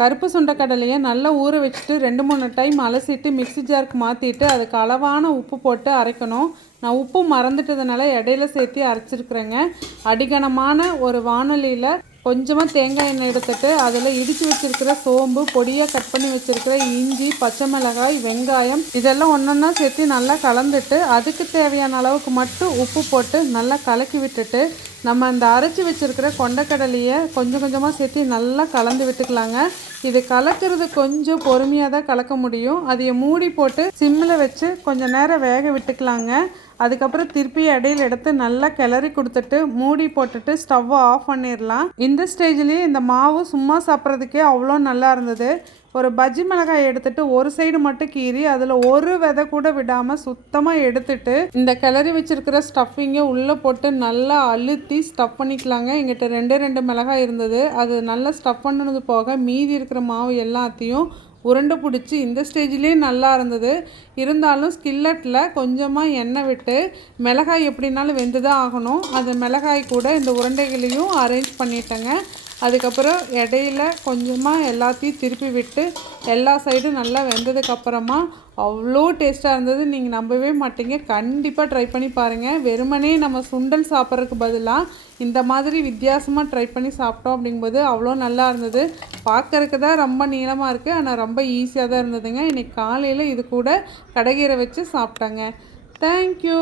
கருப்பு சுண்டைக்கடலையை நல்லா ஊற வச்சுட்டு ரெண்டு மூணு டைம் அலசிட்டு மிக்ஸி ஜாருக்கு மாற்றிட்டு அதுக்கு அளவான உப்பு போட்டு அரைக்கணும். நான் உப்பு மறந்துட்டதுனால இடையில சேர்த்து அரைச்சிருக்கிறேங்க. அடிகனமான ஒரு வானொலியில் கொஞ்சமாக தேங்காய் எண்ணெய் எடுத்துட்டு அதில் இடித்து வச்சுருக்கிற சோம்பு பொடியாக கட் பண்ணி வச்சுருக்கிற இஞ்சி பச்சை மிளகாய் வெங்காயம் இதெல்லாம் ஒன்றொன்னா சேர்த்து நல்லா கலந்துட்டு அதுக்கு தேவையான அளவுக்கு மட்டும் உப்பு போட்டு நல்லா கலக்கி விட்டுட்டு நம்ம அந்த அரைச்சி வச்சுருக்கிற கொண்டக்கடலையை கொஞ்சம் கொஞ்சமாக சேர்த்து நல்லா கலந்து விட்டுக்கலாங்க. இது கலக்கிறது கொஞ்சம் பொறுமையாக தான் கலக்க முடியும். அதையை மூடி போட்டு சிம்மில் வச்சு கொஞ்சம் நேரம் வேக விட்டுக்கலாங்க. அதுக்கப்புறம் திருப்பி இடையில எடுத்து நல்லா கிளறி கொடுத்துட்டு மூடி போட்டுட்டு ஸ்டவ்வை ஆஃப் பண்ணிடலாம் இந்த ஸ்டேஜ்லேயே இந்த மாவு சும்மா சாப்பிட்றதுக்கே அவ்வளோ நல்லா இருந்தது. ஒரு பஜ்ஜி மிளகாய் எடுத்துட்டு ஒரு சைடு மட்டும் கீறி அதில் ஒரு விதை கூட விடாமல் சுத்தமாக எடுத்துட்டு இந்த கிளறி வச்சிருக்கிற ஸ்டஃபிங்கை உள்ளே போட்டு நல்லா அழுத்தி ஸ்டஃப் பண்ணிக்கலாங்க. எங்கிட்ட ரெண்டு ரெண்டு மிளகாய் இருந்தது. அது நல்லா ஸ்டஃப் பண்ணுனது போக மீதி இருக்கிற மாவு எல்லாத்தையும் உருண்டை பிடிச்சி இந்த ஸ்டேஜ்லேயே நல்லா இருந்தது. இருந்தாலும் ஸ்கில்லட்டில் கொஞ்சமாக எண்ணெய் விட்டு மிளகாய் எப்படினாலும் வெந்து தான் ஆகணும். அந்த மிளகாய் கூட இந்த உருண்டைகளையும் அரேஞ்ச் பண்ணிட்டேங்க. அதுக்கப்புறம் இடையில கொஞ்சமாக எல்லாத்தையும் திருப்பி விட்டு எல்லா சைடும் நல்லா வெந்ததுக்கப்புறமா அவ்வளோ டேஸ்ட்டாக இருந்தது. நீங்கள் நம்பவே மாட்டீங்க. கண்டிப்பாக ட்ரை பண்ணி பாருங்கள் வெறுமனே நம்ம சுண்டல் சாப்பிட்றதுக்கு பதிலாக இந்த மாதிரி வித்தியாசமாக ட்ரை பண்ணி சாப்பிட்டோம் அப்படிங்கும்போது அவ்வளோ நல்லா இருந்தது. பார்க்கறதுக்கு தான் ரொம்ப நீளமாக இருக்குது ஆனால் ரொம்ப ஈஸியாக தான் இருந்ததுங்க. இன்றைக்கி காலையில் இது கூட கடைகீரை வச்சு சாப்பிட்டாங்க. தேங்க்யூ